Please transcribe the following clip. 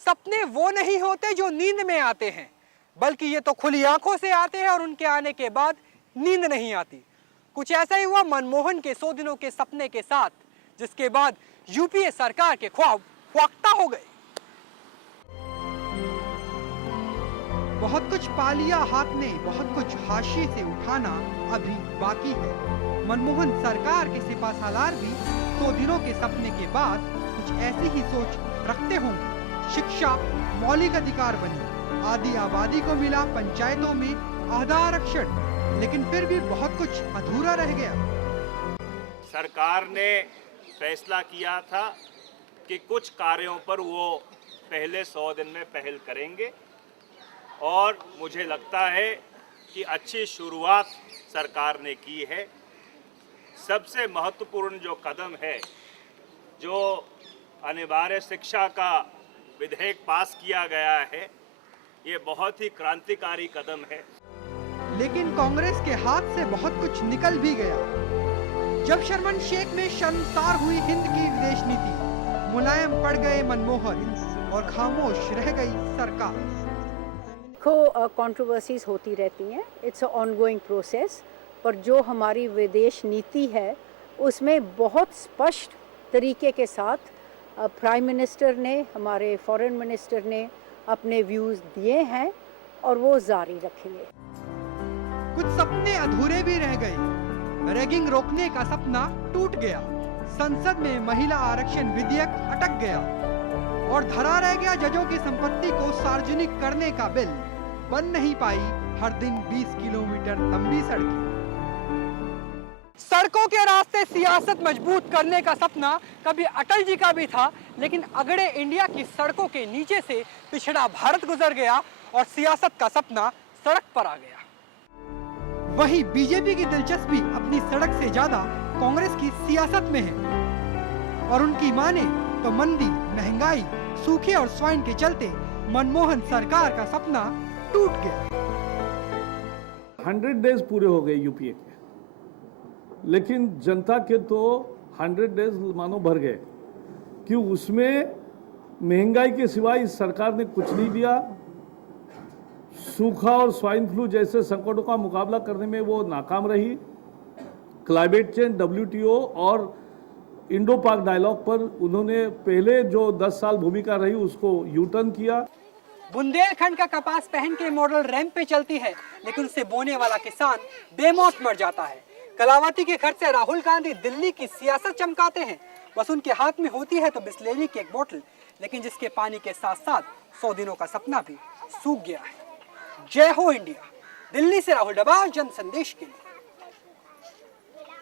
सपने वो नहीं होते जो नींद में आते हैं, बल्कि ये तो खुली आंखों से आते हैं और उनके आने के बाद नींद नहीं आती। कुछ ऐसा ही हुआ मनमोहन के 100 दिनों के सपने के साथ, जिसके बाद यूपीए सरकार के ख्वाब ख्वाक्ता हो गए। बहुत कुछ पा लिया हाथ ने, बहुत कुछ हाशिए से उठाना अभी बाकी है। मनमोहन सरकार के सिपासालार भी 100 दिनों के सपने के बाद कुछ ऐसी ही सोच रखते होंगे। शिक्षा मौलिक अधिकार बनी, आदि आबादी को मिला पंचायतों में आधा आरक्षण, लेकिन फिर भी बहुत कुछ अधूरा रह गया। सरकार ने फैसला किया था कि कुछ कार्यों पर वो पहले 100 दिन में पहल करेंगे और मुझे लगता है कि अच्छी शुरुआत सरकार ने की है। सबसे महत्वपूर्ण जो कदम है, जो अनिवार्य शिक्षा का विधेयक पास किया गया है, ये बहुत ही क्रांतिकारी कदम है। लेकिन कांग्रेस के हाथ से बहुत कुछ निकल भी गया। जब शर्मन शेख में शर्मसार हुई हिंद की विदेश नीति, मुलायम पड़ गए मनमोहन और खामोश रह गई सरकार। कंट्रोवर्सीज होती रहती हैं, इट्स अ ऑनगोइंग प्रोसेस, पर जो हमारी विदेश नीति है उसमें बहुत स्पष्ट तरीके के साथ प्राइम मिनिस्टर ने, हमारे फॉरेन मिनिस्टर ने अपने व्यूज़ दिए हैं और वो जारी रखेंगे। कुछ सपने अधूरे भी रह गए। रैगिंग रोकने का सपना टूट गया, संसद में महिला आरक्षण विधेयक अटक गया और धरा रह गया जजों की संपत्ति को सार्वजनिक करने का बिल। बन नहीं पाई हर दिन 20 किलोमीटर लंबी सड़कें। सड़कों के रास्ते सियासत मजबूत करने का सपना कभी अटल जी का भी था, लेकिन अगड़े इंडिया की सड़कों के नीचे से पिछड़ा भारत गुजर गया और सियासत का सपना सड़क पर आ गया। वहीं बीजेपी की दिलचस्पी अपनी सड़क से ज्यादा कांग्रेस की सियासत में है और उनकी माने तो मंदी, महंगाई, सूखे और स्वाइन के चलते मनमोहन सरकार का सपना टूट गया। 100 डेज पूरे हो गए यूपीए के, लेकिन जनता के तो 100 डेज मानो भर गए, क्यों? उसमें महंगाई के सिवाय इस सरकार ने कुछ नहीं दिया। सूखा और स्वाइन फ्लू जैसे संकटों का मुकाबला करने में वो नाकाम रही। क्लाइमेट चेंज, WTO और इंडो पाक डायलॉग पर उन्होंने पहले जो 10 साल भूमिका रही उसको यूटर्न किया। बुंदेलखंड का कपास पहन के मॉडल रैंप पे चलती है, लेकिन उसे बोने वाला किसान बेमौत मर जाता है। कलावती के घर से राहुल गांधी दिल्ली की सियासत चमकाते हैं, बस उनके हाथ में होती है तो बिस्लेरी की एक बोतल, लेकिन जिसके पानी के साथ साथ 100 दिनों का सपना भी सूख गया है। जय हो इंडिया। दिल्ली से राहुल डबास, जन संदेश के लिए।